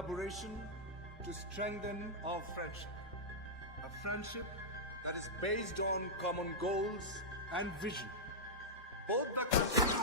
collaboration to strengthen our friendship. A friendship that is based on common goals and vision. Both the countries.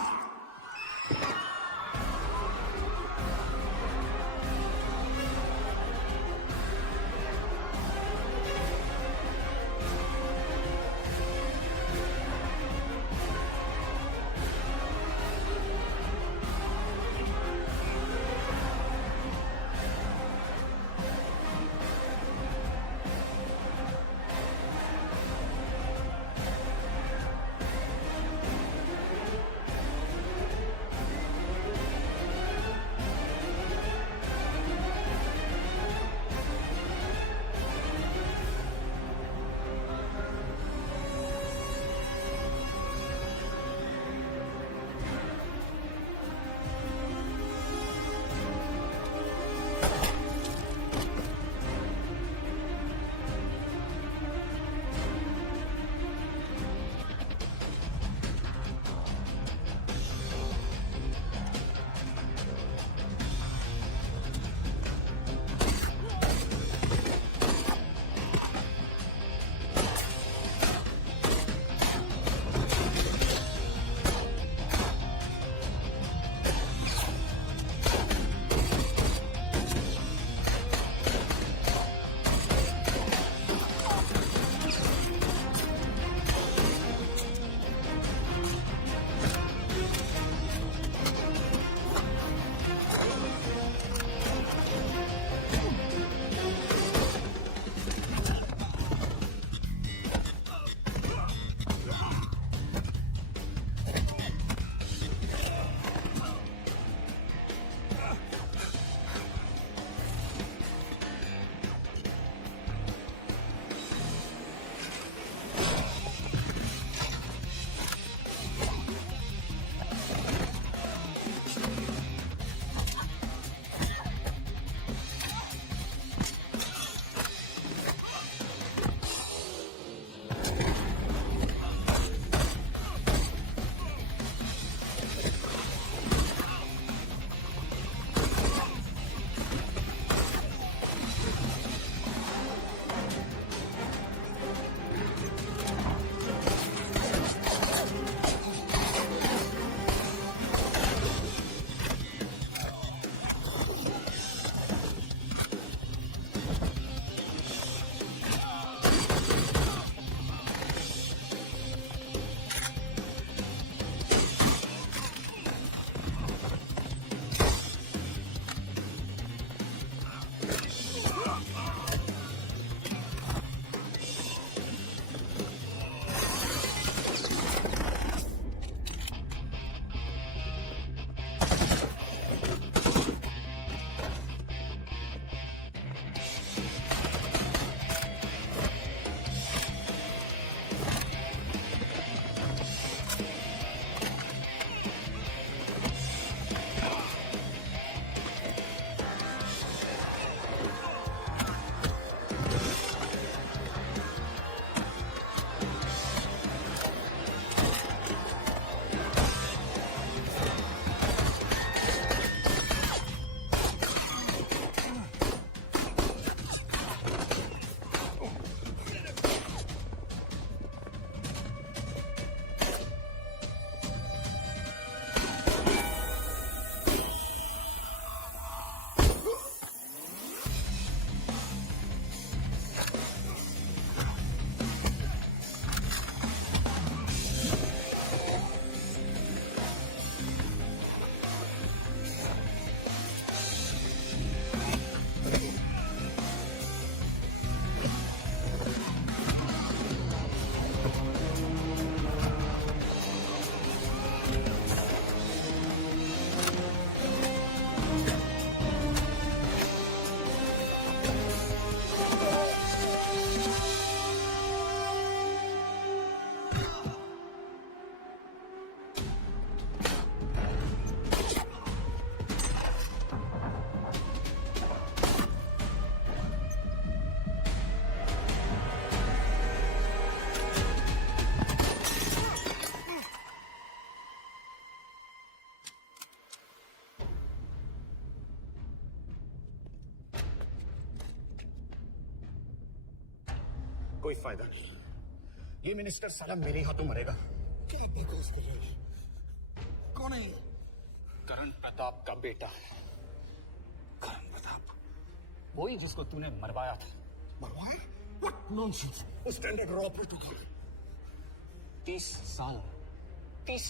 कोई फायदा नहीं। ये minister साला मेरे हाथों मरेगा। क्या बकवास कर रहे हो? कौन है ये? करण प्रताप का बेटा है। करण प्रताप? वही जिसको तूने मरवाया था। मरवाया? What nonsense! वो स्टैंडर्ड रॉ ऑपरेटर था। 30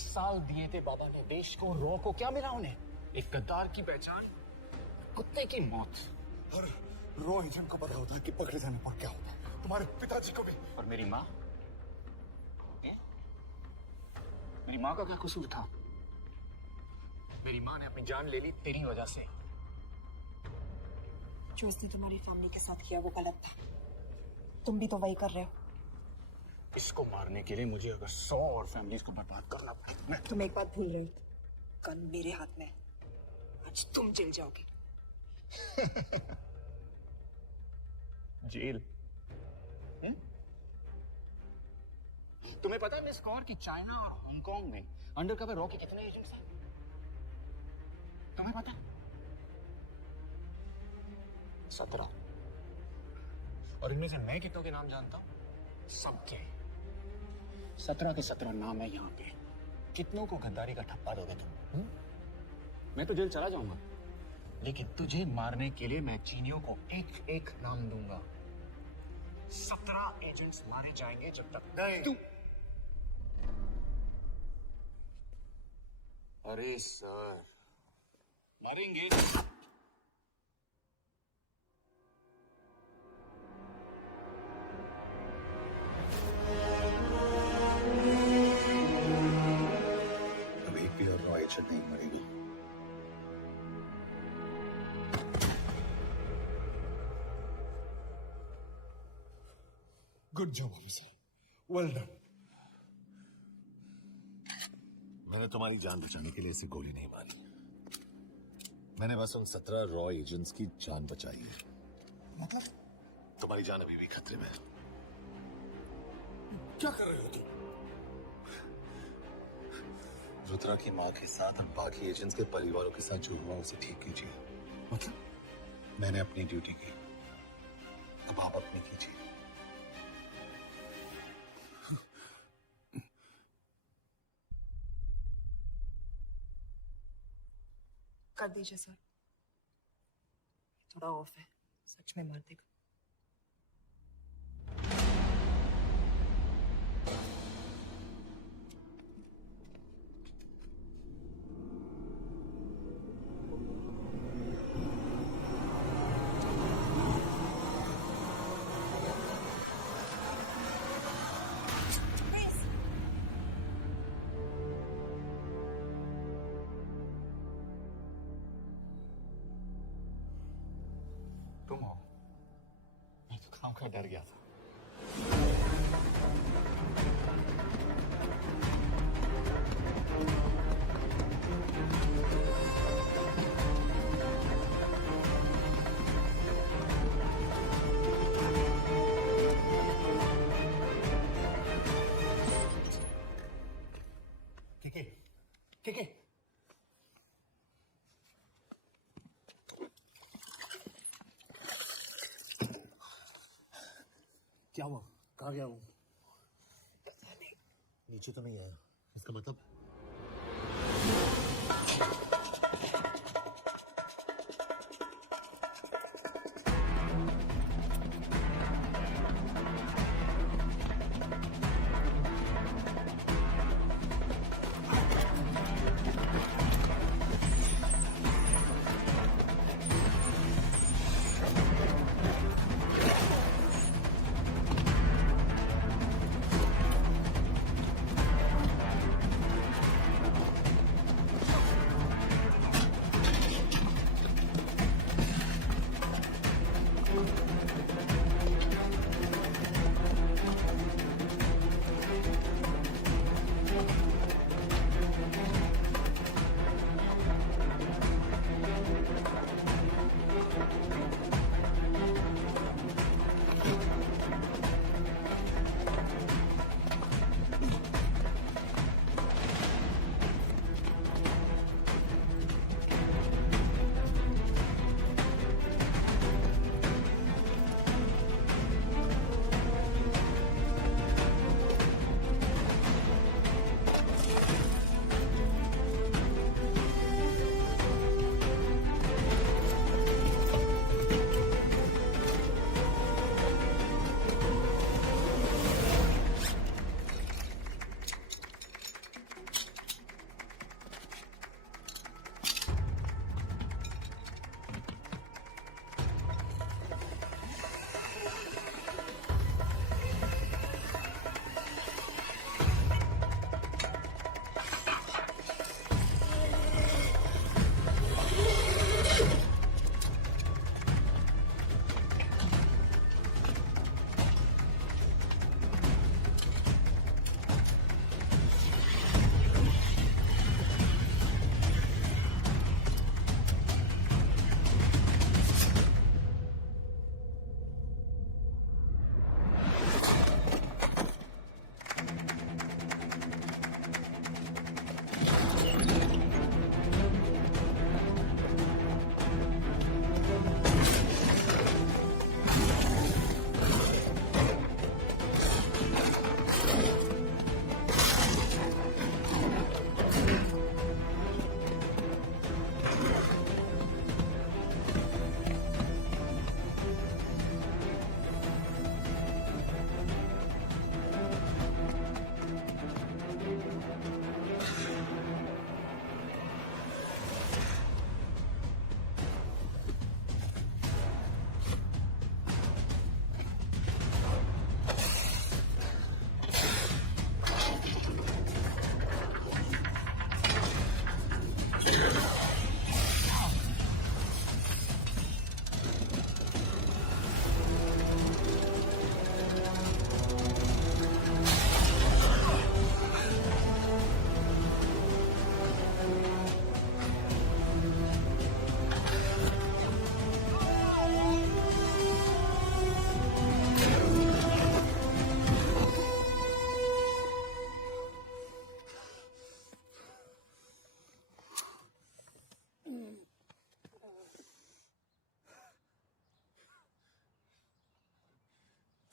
साल दिए थे बाबा ने देश को। रॉ को क्या मिला उन्हें? एक गद्दार की पहचान, कुत्ते की मौत। और रॉ एजेंट को पता होता है कि पकड़े जाने पर क्या होता है। तुम्हारे पिताजी को भी। और मेरी माँ? मेरी माँ का क्या कसूर था? मेरी माँ ने अपनी जान ले ली तेरी वजह से। जो उसने तुम्हारी फैमिली के साथ किया वो गलत था। तुम भी तो वही कर रहे हो। इसको मारने के लिए मुझे अगर 100 और फैमिलीज को बर्बाद करना पड़े। तुम एक बात भूल रहे हो, गन मेरे हाथ में है। आज तुम जेल जाओगे। जेल? तुम्हें पता है मिस कौर की चाइना और हांगकांग में अंडरकवर रॉ के कितने एजेंट्स हैं? तुम्हें पता? 17। और इनमें से मैं कितनों के नाम जानता हूं? सबके। 17 के 17 नाम है यहाँ पे। कितनों को गद्दारी का ठप्पा दोगे तुम? मैं तो जेल चला जाऊंगा, लेकिन तुझे मारने के लिए मैं चीनियों को एक एक नाम दूंगा। 17 एजेंट्स मारे जाएंगे जब तक तू। अरे सर, मारेंगे। अब एक भी और रॉ एजेंट नहीं मरेगी। Good job officer, well done. मैंने तुम्हारी जान बचाने के लिए इसे गोली नहीं मारी। मैंने बस उन 17 रॉ एजेंट्स की जान बचाई है। मतलब? तुम्हारी जान अभी भी खतरे में है। क्या कर रहे हो तुम? रुद्रा की माँ के साथ और बाकी एजेंट्स के परिवारों के साथ जो हुआ उसे ठीक कीजिए। मतलब? मैंने अपनी ड्यूटी की, अब आप अपनी कीजिए। कर दीजिए सर, थोड़ा ऑफ है, सच में मार देगा। तुम हो? मैं तो काम का डर गया था। के क्या हुआ? कहाँ गया वो? नीचे तो नहीं आया। इसका मतलब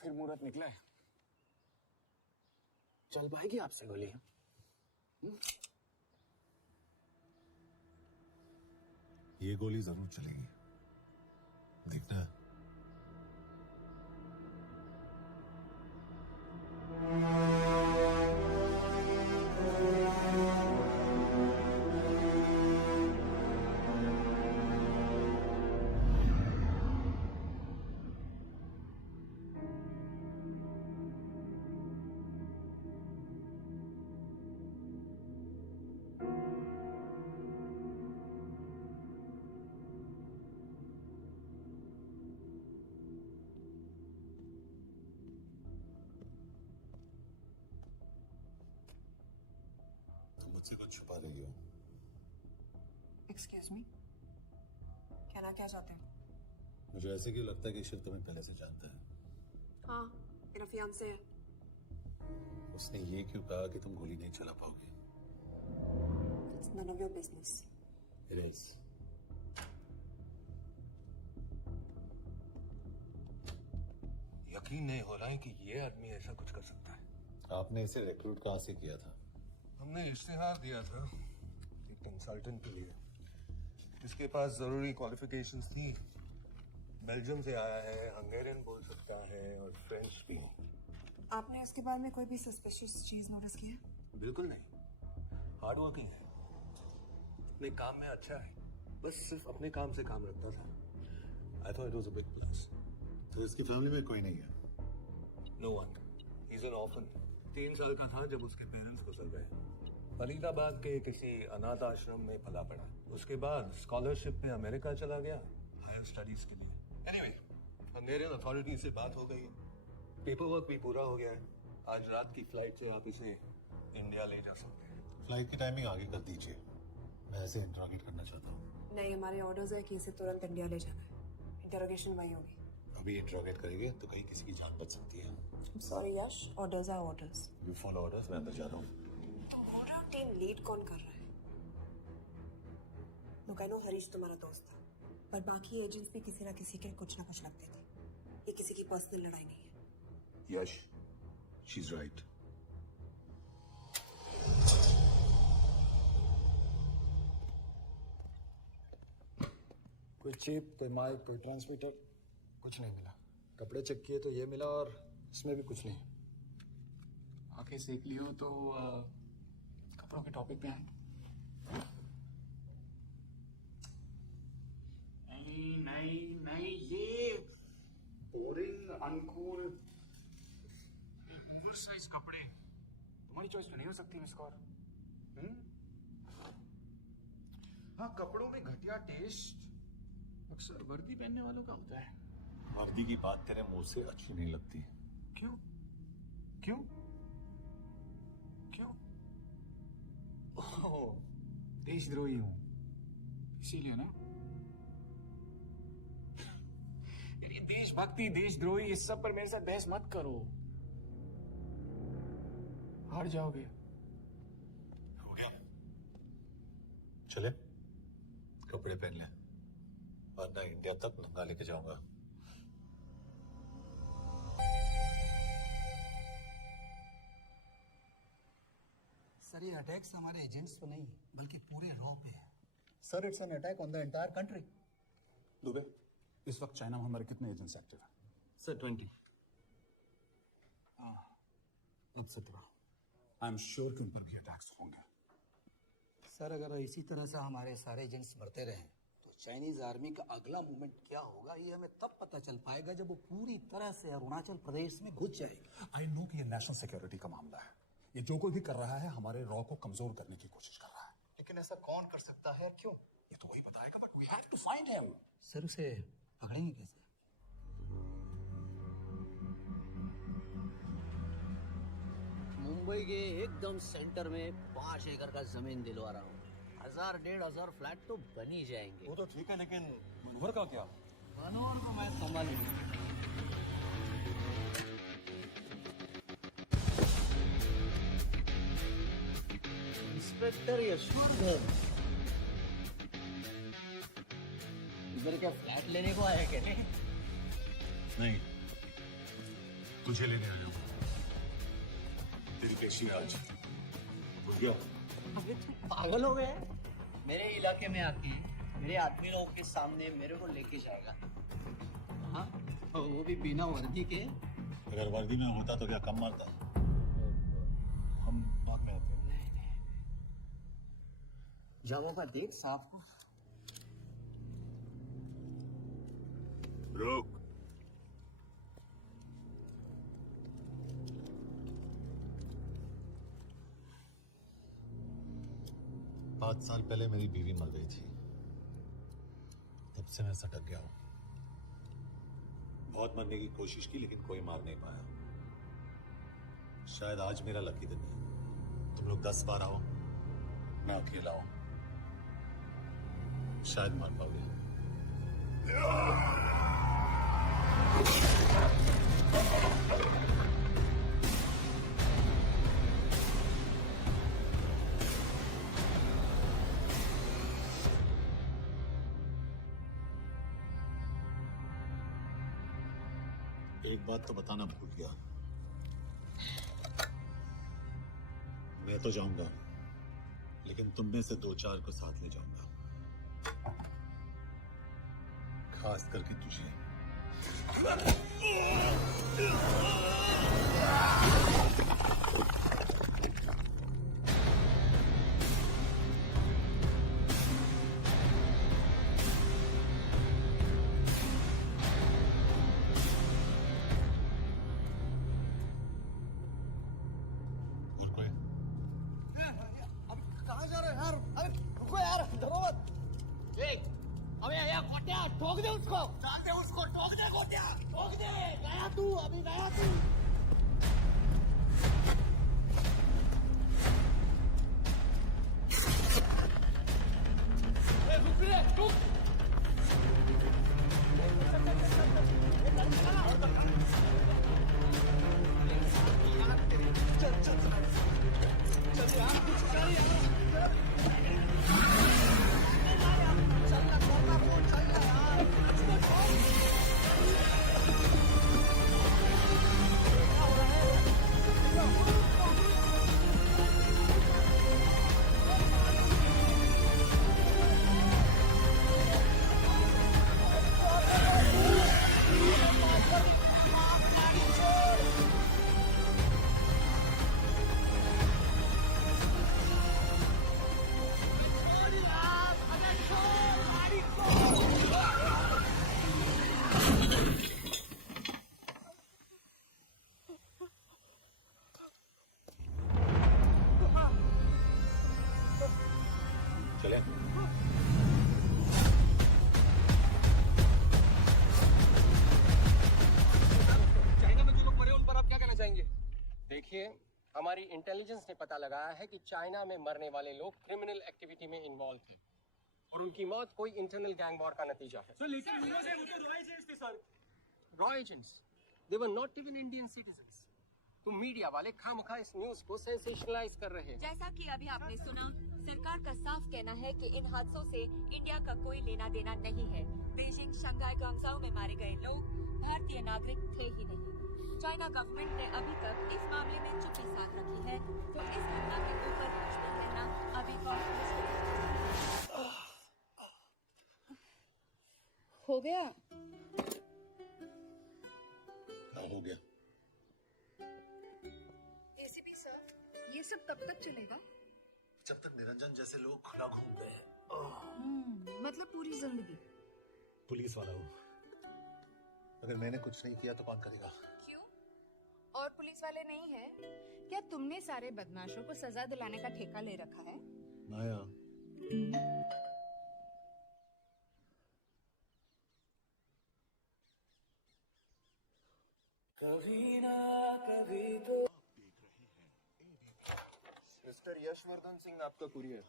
फिर मुहूर्त निकला है, चल पाएगी आपसे गोली? ये गोली जरूर चलेगी, देखना है। तुम मुझसे कुछ छुपा रही हो। एक्सक्यूज मी, कहना क्या चाहते हैं? मुझे ऐसे क्यों लगता है कि शिव तुम्हें पहले से जानता है? हाँ, मेरा फियांसे है। उसने ये क्यों कहा कि तुम गोली नहीं चला पाओगे? It's none of your business. It is. यकीन नहीं हो रहा है कि ये आदमी ऐसा कुछ कर सकता है। आपने इसे रिक्रूट कहाँ से किया था? हमने इश्तिहार दिया था एक कंसल्टेंट के लिए, जिसके पास जरूरी क्वालिफिकेशंस थी। बेल्जियम से आया है, हंगेरियन बोल सकता है और फ्रेंच भी। आपने उसके बारे में कोई भी सस्पिशियस चीज नोटिस की है? बिल्कुल नहीं, हार्ड वर्किंग है, अपने काम में अच्छा है, बस सिर्फ अपने काम से काम रखता था। I thought it was a big plus. तो इसकी फैमिली में कोई नहीं है? No one, he is an orphan. 3 साल का था जब उसके पेरेंट्स गुजर गए। फरीदाबाद के किसी अनाथ आश्रम में पला पड़ा। उसके बाद स्कॉलरशिप में अमेरिका चला गया हायर स्टडीज के लिए। एनीवे, हंगेरियन अथॉरिटी से बात हो गई है, पेपर वर्क भी पूरा हो गया है। आज रात की फ्लाइट से आप इसे इंडिया ले जा सकते हैं। फ्लाइट की टाइमिंग आगे कर दीजिए, मैं ऐसे इंटरोगेट करना चाहता हूँ। नहीं, हमारे ऑर्डर्स है कि इसे तुरंत इंडिया ले जाना है। इंटरोगेशन वही होगी। अभी इंटरोगेट करेंगे तो कहीं किसी की जान बच सकती है। Sorry Yash, orders are orders. You follow orders, मैं अंदर जा रहा हूँ। तुम बोल रहे हो टीम लीड कौन कर रहा है? लोग आई नो हरीश तुम्हारा दोस्त था, पर बाकी एजेंट्स भी किसी ना किसी के कुछ ना कुछ लगते थे। ये किसी की पर्सनल लड़ाई नहीं है। यश, शी इज राइट। कोई चिप, कोई माइक, कोई ट्रांसमीटर, कुछ नहीं मिला। कपड़े चेक किए तो ये मिला और इसमें भी कुछ नहीं। आंखें सेक लियो तो कपड़ों के टॉपिक पे आए। नहीं नहीं नहीं, ये बोरिंग, अनकूल, ओवरसाइज कपड़े तुम्हारी चॉइस तो नहीं हो सकती मिस कौर। हाँ, कपड़ों में घटिया टेस्ट अक्सर वर्दी पहनने वालों का होता है। वर्दी की बात तेरे मुंह से अच्छी नहीं लगती। क्यों क्यों क्यों? ओह, देशद्रोही हूं इसीलिए ना। यार ये देशभक्ति, देशद्रोही, इस सब पर मेरे साथ बहस मत करो, हार जाओगे। हो गया, चले कपड़े पहन ले, वरना इंडिया तक नंगा लेके जाऊंगा। सर, ये अटैक्स हमारे एजेंट्स पे नहीं बल्कि पूरे रॉ पे है। Sir, it's an attack on the entire country. Dubey, इस वक्त चाइना में हमारे कितने एजेंट्स एक्टिव हैं? सर 20। अब 17। आई एम श्योर कि उन पर भी अटैक्स होंगे। सर, अगर इसी तरह से हमारे सारे एजेंट्स बढ़ते रहें तो चाइनीज आर्मी का अगला मूवमेंट क्या होगा ये हमें तब पता चल पाएगा जब वो पूरी तरह से अरुणाचल प्रदेश में घुस जाएगी। आई नो कि ये नेशनल सिक्योरिटी का मामला है। ये जो कोई भी कर रहा है हमारे रॉ को कमजोर करने की कोशिश कर रहा है। लेकिन ऐसा कौन कर सकता है, क्यों? ये तो वही बताएगा, but we have to find him. Sir, उसे पकड़ेंगे कैसे? मुंबई के एकदम सेंटर में 5 एकड़ का जमीन दिलवा रहा हूँ। 1000-1500 फ्लैट तो बन ही जाएंगे। वो तो ठीक है, लेकिन मनोहर का क्या? मनोहर को मैं संभालूंगा। इंस्पेक्टर यशवर्धन, इधर क्या फ्लैट लेने को आया क्या? नहीं, तुझे लेने आया हूं। तेरी पेशी आज बुझ गया। अबे तुम पागल हो गए? मेरे इलाके में आके मेरे आदमी लोगों के सामने मेरे को लेके जाएगा, हाँ? और वो भी बिना वर्दी के। अगर वर्दी में होता तो क्या कम मारता? हम भाग में आते हैं। जाओगा देख साहब को। रुक। पांच साल पहले मेरी बीवी मर गई थी, तब से मैं सटक गया हूं। बहुत मरने की कोशिश की लेकिन कोई मार नहीं पाया। शायद आज मेरा लकी दिन है। तुम लोग 10 बार आओ, मैं अकेला हूं, शायद मार पाओगे। एक बात तो बताना भूल गया, मैं तो जाऊंगा लेकिन तुम में से 2-4 को साथ ले जाऊंगा, खास करके तुझे। और कोई? कहाँ जा रहे हो यार? अरे रुको यार, डरो मत। अबे यार कोट्या, ठोक दे उसको, डाल दे उसको, ठोक दे कोट्या, ठोक दे। गया तू, अभी गया तू। रुक रे, रुक। चल चल चल यार, कुछ कर यार। चलना छोड़ना फोन, चलना यार। क्या हो रहा है? चले। चाइना में जो लोग मरे उन पर आप क्या कहना चाहेंगे? देखिए, हमारी इंटेलिजेंस ने पता लगाया है कि चाइना में मरने वाले लोग क्रिमिनल एक्टिविटी में इन्वॉल्व थे और उनकी मौत कोई इंटरनल गैंग वॉर का नतीजा है। सर लेकिन वो तो रॉ एजेंट्स थे sir. Raw agents? They were not even Indian citizens. तो मीडिया वाले खामखा इस न्यूज को सेंसेशनलाइज कर रहे हैं। जैसा कि अभी आपने सुना, सरकार का साफ कहना है कि इन हादसों से इंडिया का कोई लेना देना नहीं है। बीजिंग, शंघाई, ग्वांगझाओ में मारे गए लोग भारतीय नागरिक थे ही नहीं। चाइना गवर्नमेंट ने अभी तक इस मामले में चुप्पी साध रखी है, तो इस घटना के ऊपर कुछ भी कहना अभी बहुत मुश्किल है। हो गया? हाँ, हो गया। एसीपी सर, ये सब तब तक चलेगा जब तक निरंजन जैसे लोग खुला घूमते हैं। मतलब पूरी जिंदगी? पुलिस वाला हूँ, अगर मैंने कुछ नहीं किया तो कौन करेगा? क्यों? और पुलिस वाले नहीं है क्या? तुमने सारे बदमाशों को सजा दिलाने का ठेका ले रखा है? माया, कभी ना कभी तो। मिस्टर यशवर्धन सिंह आपका कुरियर।